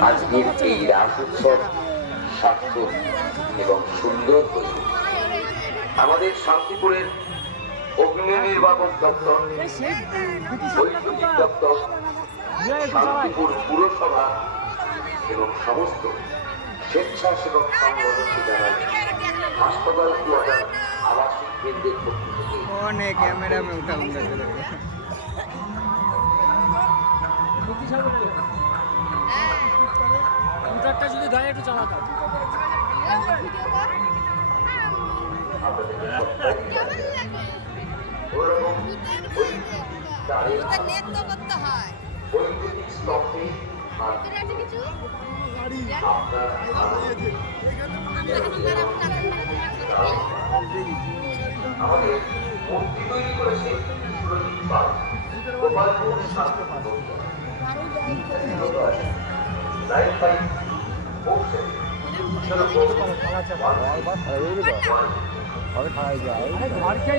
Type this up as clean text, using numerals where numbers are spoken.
আজকের এই রাস উৎসব সার্থক এবং সুন্দর হয়ে আমাদের শান্তিপুরের অগ্নি নির্বাপক দপ্তর, বৈদ্যুতিক দপ্তর, শান্তিপুর পুরসভা এবং সমস্ত স্বেচ্ছাসেবক সংগঠনকে জানাই হাসপাতাল কোয়ার্টার আবাসিক কেন্দ্রের পক্ষ থেকে অনেক ক্যামেরা में उठाऊंगा মোটরটা যদি গায়ে একটু চালাতাম বৈদ্যুতিক স্তম্ভে আমাদের মূর্তি তৈরি করেছে সুরজিৎ পাল, গোপালপুর শান্তিপুর আর কে